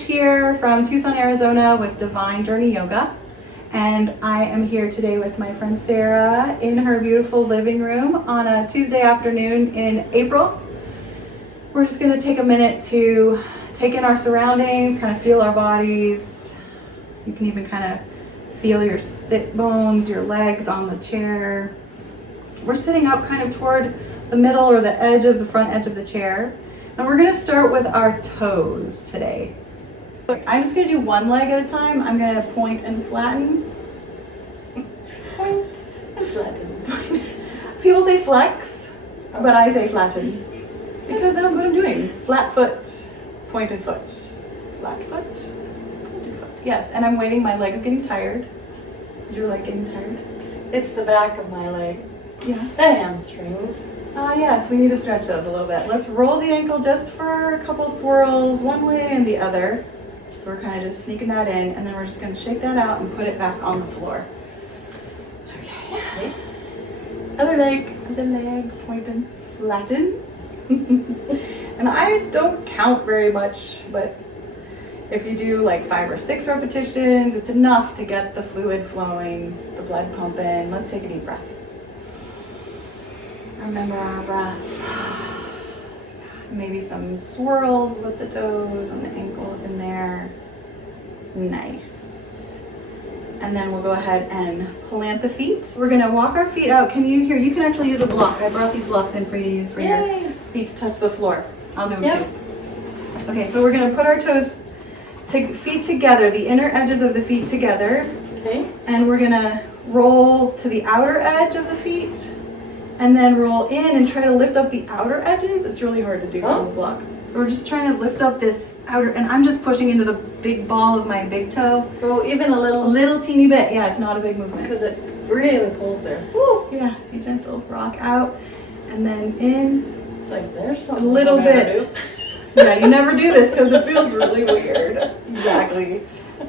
Trish here from Tucson, Arizona with Divine Journey Yoga. And I am here today with my friend Sarah in her beautiful living room on a Tuesday afternoon in April. We're just gonna take a minute to take in our surroundings, kind of feel our bodies. You can even kind of feel your sit bones, your legs on the chair. We're sitting up kind of toward the middle or the edge of the front edge of the chair. And we're gonna start with our toes today. I'm just gonna do one leg at a time. I'm gonna point and flatten. Point and flatten. People say flex, but I say flatten. Because that's what I'm doing. Flat foot, pointed foot. Flat foot, pointed foot. Yes, and I'm waiting, my leg is getting tired. Is your leg getting tired? It's the back of my leg. Yeah. The hamstrings. Yes, we need to stretch those a little bit. Let's roll the ankle just for a couple swirls, one way and the other. So we're kind of just sneaking that in, and then we're just going to shake that out and put it back on the floor. Okay. Other leg, point and flatten. And I don't count very much, but if you do like 5 or 6 repetitions, it's enough to get the fluid flowing, the blood pumping. Let's take a deep breath. Remember our breath. Maybe some swirls with the toes and the ankles in there. Nice. And then we'll go ahead and plant the feet. We're gonna walk our feet out. Can you hear? You can actually use a block. I brought these blocks in for you to use for your feet to touch the floor. I'll do them too. Okay, so we're gonna put our toes, feet together, the inner edges of the feet together. Okay. And we're gonna roll to the outer edge of the feet. And then roll in and try to lift up the outer edges. It's really hard to do on the block. So we're just trying to lift up this outer, and I'm just pushing into the big ball of my big toe. So even a little Teeny bit. Yeah, it's not a big movement. because it really pulls there. Woo, yeah, be gentle. Rock out, and then in. Like there's something a little I never bit. do. Yeah, you never do this because it feels really weird. Exactly.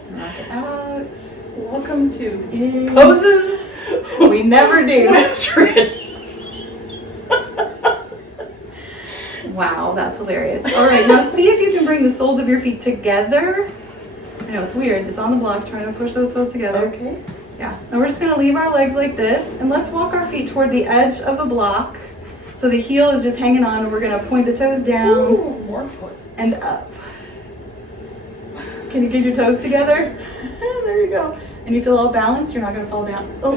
Rock it out. Welcome to In. poses We never do. with Trish. Wow, that's hilarious. All right, now see if you can bring the soles of your feet together. I know it's weird. It's on the block, trying to push those toes together. Okay. Yeah. Now we're just gonna leave our legs like this, and let's walk our feet toward the edge of the block. So the heel is just hanging on, and we're gonna point the toes down. Ooh, more forces. And up. Can you get your toes together? There you go. And you feel all balanced. You're not gonna fall down. Oh.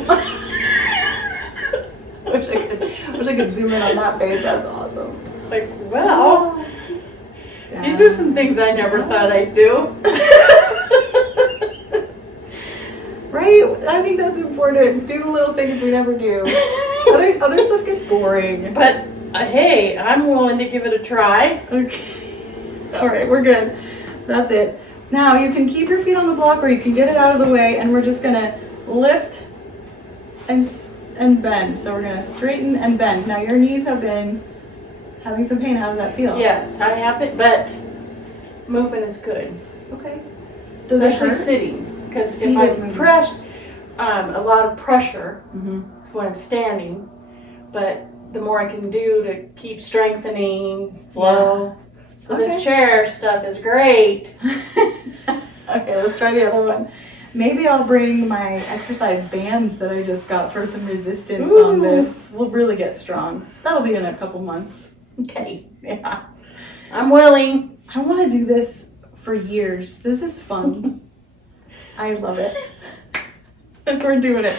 wish I could zoom in on that face. That's awesome. Like, wow. These are some things I never thought I'd do. Right? I think that's important. Do the little things we never do. Other stuff gets boring. But hey, I'm willing to give it a try. Okay. All right, we're good. That's it. Now you can keep your feet on the block, or you can get it out of the way, and we're just gonna lift and bend. So we're gonna straighten and bend. Now your knees have been having some pain. How does that feel? Yes, I have it, but movement is good. Okay. Does it Especially hurt? sitting, because if Seated I movement. press a lot of pressure Mm-hmm. when I'm standing, but the more I can do to keep strengthening, flow. So Okay. this chair stuff is great. Okay, let's try the other one. Maybe I'll bring my exercise bands that I just got for some resistance on this. We'll really get strong. That'll be in a couple months. Okay, Yeah. I'm willing. I want to do this for years. This is fun. I love it. And we're doing it.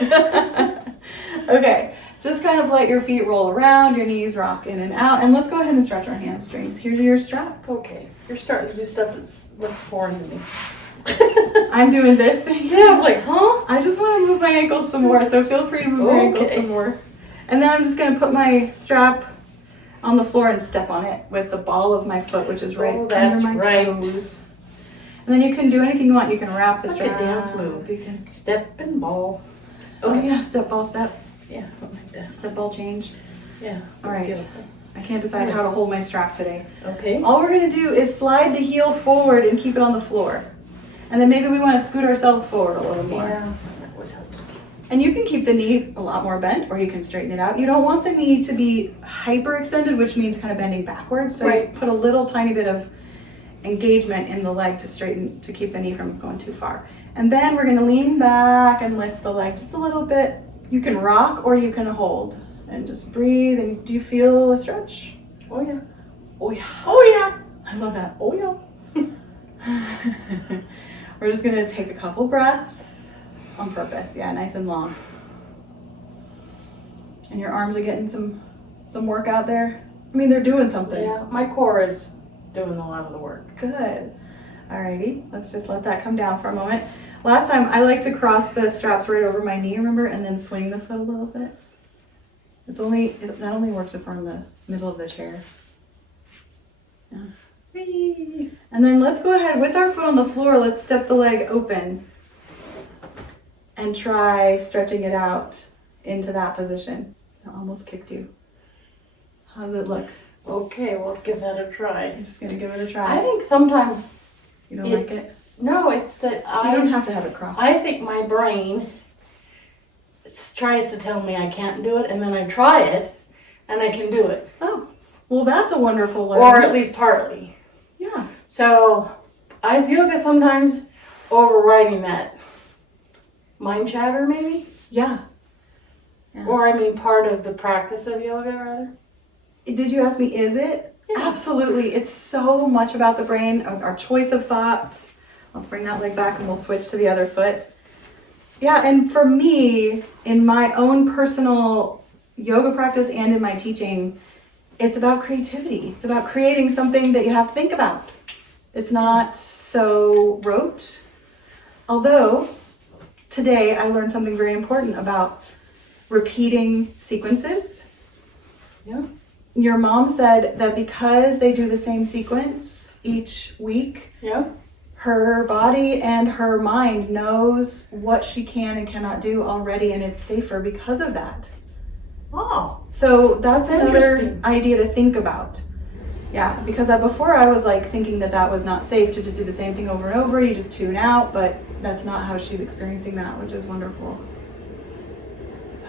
Okay, just kind of let your feet roll around, your knees rock in and out, and let's go ahead and stretch our hamstrings. Here's your strap. Okay, you're starting to do stuff that's foreign to me. I'm doing this thing. Yeah, I was like, huh? I just want to move my ankles some more, so feel free to move my ankles Okay. some more. And then I'm just going to put my strap on the floor and step on it with the ball of my foot, which is right Oh, that's under my right. toes. And then you can do anything you want. You can wrap the It's like a strap. dance move. You can. Step and ball. Oh yeah, step ball step. Yeah, something like that. Step ball change. Yeah. All right. Beautiful. I can't decide how to hold my strap today. Okay. All we're gonna do is slide the heel forward and keep it on the floor. And then maybe we want to scoot ourselves forward a little more. Yeah, that always helps. And you can keep the knee a lot more bent, or you can straighten it out. You don't want the knee to be hyperextended, which means kind of bending backwards. So Right. put a little tiny bit of engagement in the leg to keep the knee from going too far. And then we're gonna lean back and lift the leg just a little bit. You can rock or you can hold and just breathe. And do you feel a stretch? Oh yeah. Oh yeah. Oh yeah. I love that. Oh yeah. We're just gonna take a couple breaths on purpose. Yeah, nice and long. And your arms are getting some work out there. I mean, they're doing something. Yeah, my core is doing a lot of the work. Good. Alrighty, let's just let that come down for a moment. Last time, I like to cross the straps right over my knee, remember, and then swing the foot a little bit. That only works if we're in the middle of the chair. Yeah. Whee. And then let's go ahead with our foot on the floor. Let's step the leg open and try stretching it out into that position. I almost kicked you. How does it look? Okay, we'll give that a try. I'm just gonna give it a try. I think sometimes You don't like it? no, it's that You don't have to have it crossed. I think my brain tries to tell me I can't do it, and then I try it, and I can do it, Oh, well, that's a wonderful learning. or at least partly. Yeah. So, ice yoga sometimes overriding that mind chatter, maybe, Yeah. Yeah. or I mean, part of the practice of yoga, rather. Did you ask me, is it? Yeah. Absolutely. It's so much about the brain, our choice of thoughts. Let's bring that leg back and we'll switch to the other foot. Yeah, and for me, in my own personal yoga practice and in my teaching, it's about creativity. It's about creating something that you have to think about. It's not so rote. Although, today I learned something very important about repeating sequences. Yeah. Your mom said that because they do the same sequence each week, Yeah. her body and her mind knows what she can and cannot do already, and it's safer because of that. Oh. So that's another Interesting. idea to think about. Yeah, because before I was like thinking that was not safe to just do the same thing over and over, you just tune out, but that's not how she's experiencing that, which is wonderful.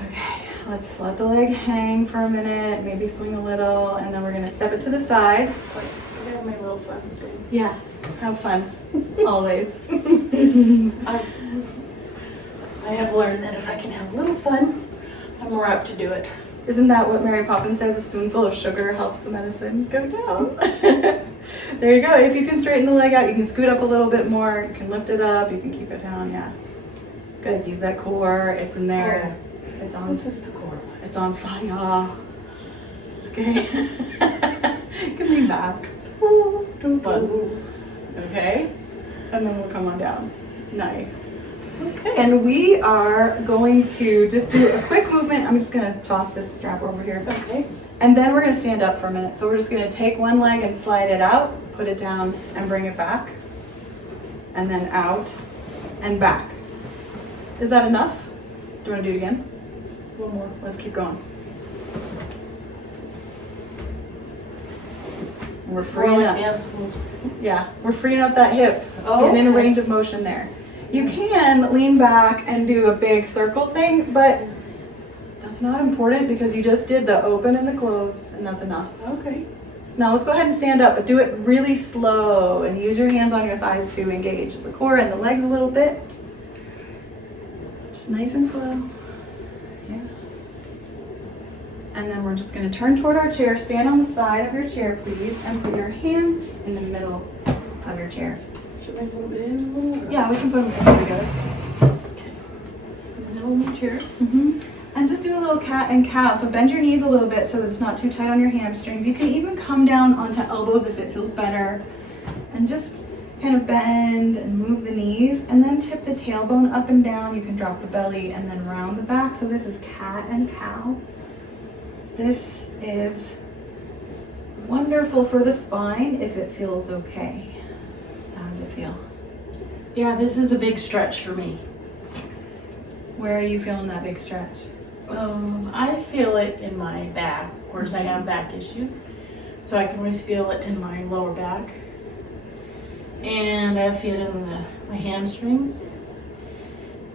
Okay, let's let the leg hang for a minute, maybe swing a little, and then we're gonna step it to the side. Wait, I have my little fun swing. Yeah, have fun, always. I have learned that if I can have a little fun, I'm more apt to do it. Isn't that what Mary Poppins says? A spoonful of sugar helps the medicine go down. There you go. If you can straighten the leg out, you can scoot up a little bit more. You can lift it up. You can keep it down. Yeah. Good. Use that core. It's in there. It's on. This is the core. It's on fire. Okay. You can lean back. It's fun. Okay. And then we'll come on down. Nice. Okay. And we are going to just do a quick movement. I'm just going to toss this strap over here. Okay. And then we're going to stand up for a minute. So we're just going to take one leg and slide it out, put it down and bring it back. And then out and back. Is that enough? Do you want to do it again? One more. Let's keep going. We're freeing up. Yeah, we're freeing up that hip. Oh, Getting in a okay. range of motion there. You can lean back and do a big circle thing, but that's not important because you just did the open and the close, and that's enough. Okay. Now let's go ahead and stand up, but do it really slow and use your hands on your thighs to engage the core and the legs a little bit. Just nice and slow. Yeah. And then we're just going to turn toward our chair. Stand on the side of your chair, please, and put your hands in the middle of your chair. Should I put them in a little? Yeah, we can put them together. Okay. In the middle of my chair. And just do a little cat and cow. So bend your knees a little bit so that it's not too tight on your hamstrings. You can even come down onto elbows if it feels better. And just kind of bend and move the knees. And then tip the tailbone up and down. You can drop the belly and then round the back. So this is cat and cow. This is wonderful for the spine if it feels okay. How does it feel? Yeah, this is a big stretch for me. Where are you feeling that big stretch? I feel it in my back. Of course, I have back issues, so I can always feel it in my lower back. And I feel it in my hamstrings.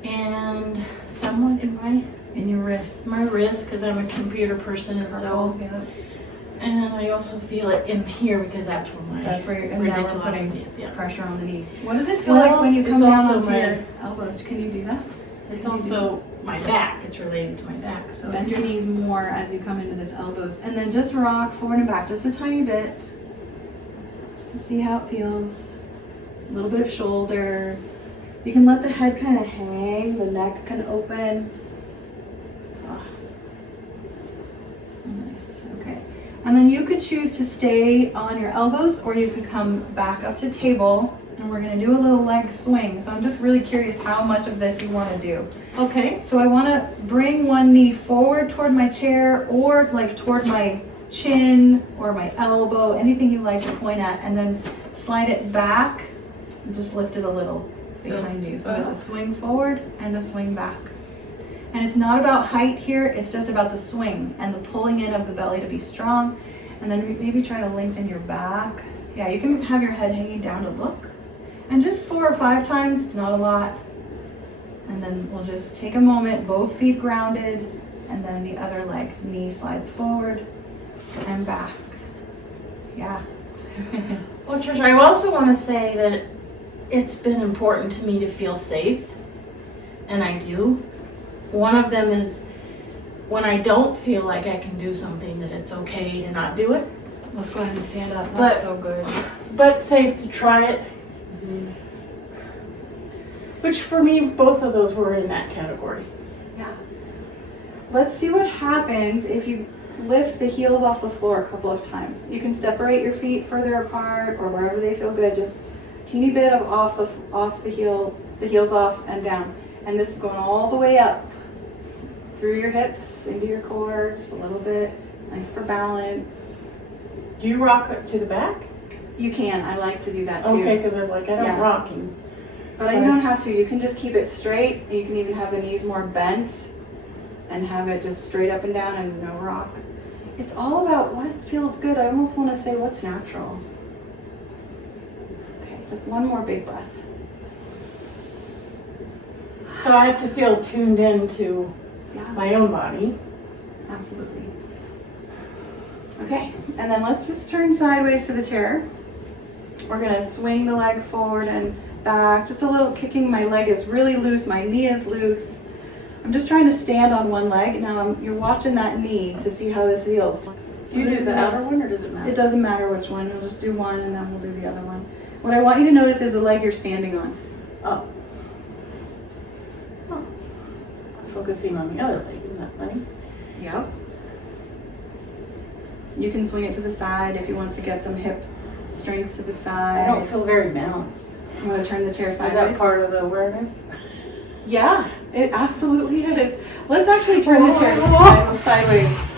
And somewhat in In your wrists. my wrist, because I'm a computer person, and so. And I also feel it in here because that's where my That's where you're, and now we're radiculopathy putting is, yeah. pressure on the knee. What does it feel like when you come it's down also onto my- your elbows? Can you do that? It's Can you do also my back. It's related to my back. So bend your knees more as you come into this elbows. And then just rock forward and back just a tiny bit. Just to see how it feels. A little bit of shoulder. You can let the head kind of hang, the neck can open. Ah. So nice. Okay. And then you could choose to stay on your elbows, or you could come back up to table. And we're going to do a little leg swing. So I'm just really curious how much of this you want to do. Okay. So I want to bring one knee forward toward my chair, or like toward my chin or my elbow, anything you like to point at, and then slide it back and just lift it a little behind you. So it's a swing forward and a swing back. And it's not about height here, it's just about the swing and the pulling in of the belly to be strong. And then maybe try to lengthen your back. Yeah, you can have your head hanging down to look. And just 4 or 5 times, it's not a lot. And then we'll just take a moment, both feet grounded, and then the other leg, knee slides forward and back. Yeah. Well, Trish, I also want to say that it's been important to me to feel safe, and I do. One of them is when I don't feel like I can do something, that it's okay to not do it. Let's go ahead and stand up. That's But- so good. But safe to try it. Which for me, both of those were in that category. Yeah. Let's see what happens if you lift the heels off the floor a couple of times. You can separate your feet further apart or wherever they feel good. Just a teeny bit of off the heels off and down. And this is going all the way up through your hips into your core, just a little bit. Nice for balance. Do you rock it to the back? You can. I like to do that too. Okay, because I'm like, I don't Yeah. rocking. But you don't have to. You can just keep it straight. You can even have the knees more bent and have it just straight up and down and no rock. It's all about what feels good. I almost want to say what's natural. Okay, just one more big breath. So I have to feel tuned into Yeah, my own body. absolutely. Okay, and then let's just turn sideways to the chair. We're gonna swing the leg forward and back, just a little kicking. My leg is really loose, my knee is loose. I'm just trying to stand on one leg. Now you're watching that knee to see how this feels. Do you do the outer one or does it matter? It doesn't matter which one, we'll just do one and then we'll do the other one. What I want you to notice is the leg you're standing on. Oh. Huh. Focusing on the other leg, isn't that funny? Yep. You can swing it to the side if you want to get some hip strength to the side. I don't feel very balanced. I'm going to turn the chair Is sideways. that part of the awareness? Yeah, it absolutely is. Let's actually turn the chair sideways.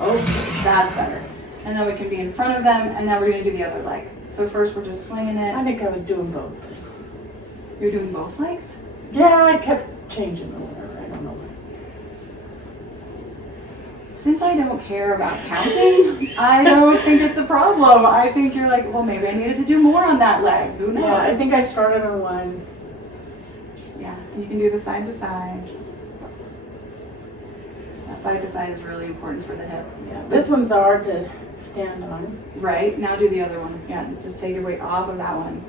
Oh, that's better. And then we can be in front of them, and then we're going to do the other leg. So first we're just swinging I it. think I was doing both. You're doing both legs? Yeah, I kept changing the order. I don't know why. Since I don't care about counting, I don't think it's a problem. I think you're like, well, maybe I needed to do more on that leg. Who knows? Yeah, I think I started on one. Yeah, and you can do the side to side. That side to side is really important for the hip. Yeah, this one's hard to stand on. Right, now do the other one. Yeah, just take your weight off of that one.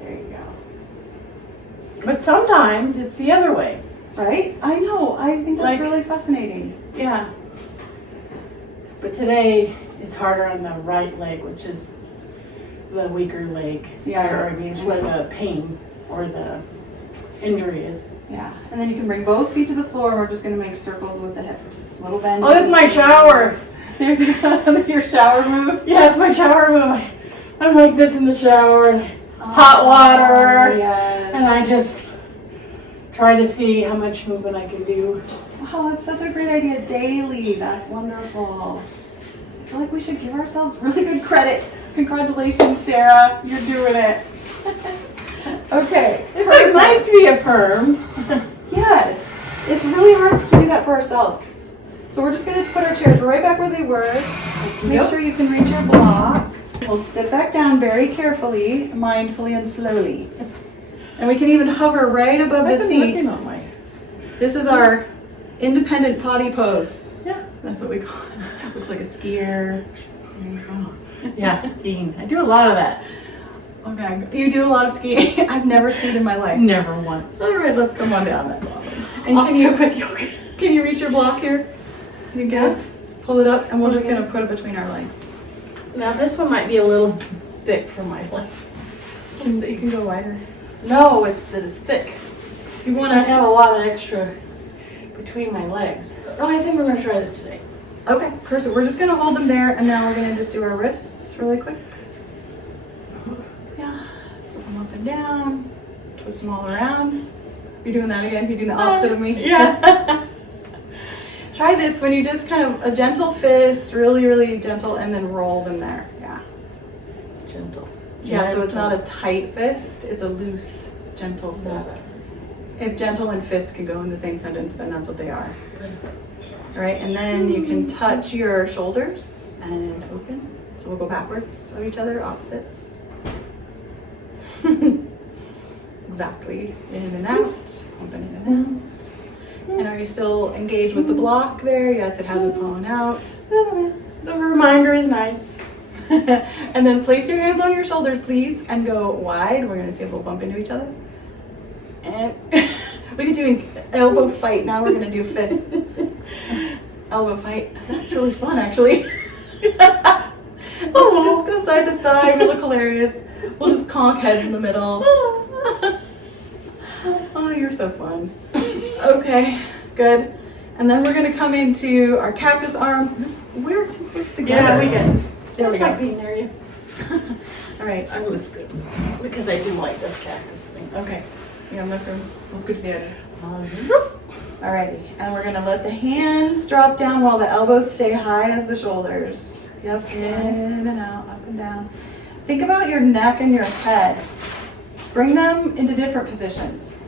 There you go. But sometimes it's the other way. Right? I know, I think that's Like- really fascinating. Yeah. But today it's harder on the right leg, which is the weaker leg. Yeah. Or I mean, where the pain or the injury is. Yeah, and then you can bring both feet to the floor and we're just gonna make circles with the hips. Little bend. Oh, that's my shower. There's your shower move. Yeah, it's my shower move. I'm like this in the shower and hot water. Yes. And I just try to see how much movement I can do. Oh, it's such a great idea daily. That's wonderful. I feel like we should give ourselves really good credit. Congratulations, Sarah. You're doing it. Okay. It's like nice to be affirmed. Yes. It's really hard to do that for ourselves. So we're just going to put our chairs right back where they were. Make sure you can reach your block. We'll sit back down very carefully, mindfully, and slowly. And we can even hover right above the I've been seat. working on my This is our independent potty pose. Yeah. That's what we call it. Looks like a skier. Yeah, skiing. I do a lot of that. Okay, you do a lot of skiing. I've never skied in my life. Never once. All right, let's come on down. That's awesome. And I'll can stick you, with yoga. can you reach your block here? You good? Pull it up, and we're just gonna put it between our legs. Now this one might be a little thick for my leg. So you can go wider. No, it's that it's thick. You I wanna? have a lot of extra between my legs. Oh, I think we're gonna try this today. Okay, perfect. We're just gonna hold them there, and now we're gonna just do our wrists really quick. Yeah. Put them up and down. Twist them all around. You're doing that again. You're doing the opposite of me. Yeah. Try this when you just kind of a gentle fist, really, really gentle, and then roll them there. Yeah. Gentle. Yeah, so it's not a tight fist, it's a loose, gentle fist. If gentle and fist can go in the same sentence, then that's what they are. All right, and then you can touch your shoulders and open. So we'll go backwards of each other, opposites. Exactly. In and out, open in and out. And are you still engaged with the block there? Yes, it hasn't fallen out. The reminder is nice. And then place your hands on your shoulders, please, and go wide. We're gonna see if we'll bump into each other. And we could do elbow fight. Now we're gonna do fist. Elbow fight. That's really fun, actually. let's go side to side. We look hilarious. We'll just conk heads in the middle. Oh, you're so fun. Okay, good. And then we're gonna come into our cactus arms. We're too close together. Yeah, we get. There we It's like go. being near you. All right. I was good because I do like this cactus thing. Okay. Yeah, I'm not going. Let's go to the edges. Alrighty, and we're gonna let the hands drop down while the elbows stay high as the shoulders. Yep, in and out, up and down. Think about your neck and your head. Bring them into different positions.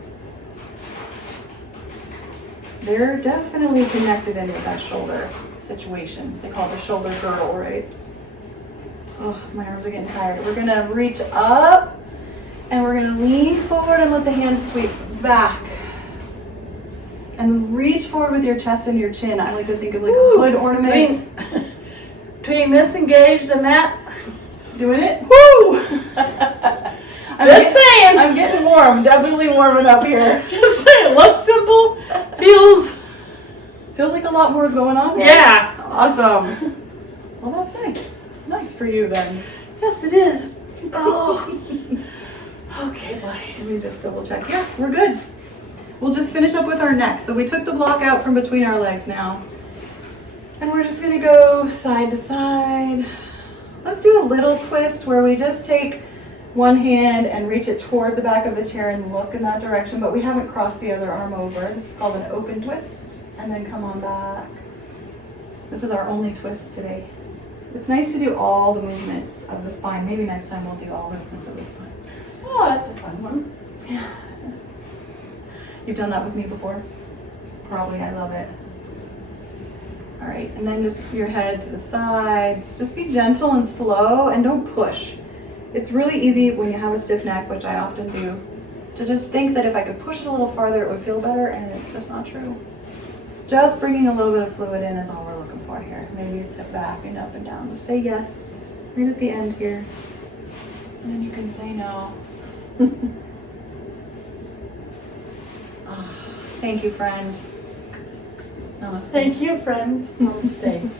They're definitely connected into that shoulder situation. They call it the shoulder girdle, right? Oh, my arms are getting tired. We're gonna reach up and we're gonna lean forward and let the hands sweep back. And reach forward with your chest and your chin. I like to think of like a hood ornament. Between this engaged and that, Doing it? woo! Just saying. I'm getting warm. Definitely warming up here. Just saying. Looks simple. Feels. Feels like a lot more is going on there. Yeah. Awesome. Well, that's nice. Nice for you then. Yes, it is. Oh. Okay, buddy. Let me just double check. Yeah, we're good. We'll just finish up with our neck. So we took the block out from between our legs now. And we're just gonna go side to side. Let's do a little twist where we just take one hand and reach it toward the back of the chair and look in that direction, but we haven't crossed the other arm over. This is called an open twist. And then come on back. This is our only twist today. It's nice to do all the movements of the spine. Maybe next time we'll do all the movements of the spine. Oh, that's a fun one. Yeah. You've done that with me before? Probably. I love it. All right, and then just your head to the sides. Just be gentle and slow and don't push. It's really easy when you have a stiff neck, which I often do, to just think that if I could push it a little farther, it would feel better, and it's just not true. Just bringing a little bit of fluid in is all we're looking for here. Maybe it's back and up and down. Just say yes right at the end here, and then you can say no. Thank you, friend. Namaste. Thank you, friend. Namaste.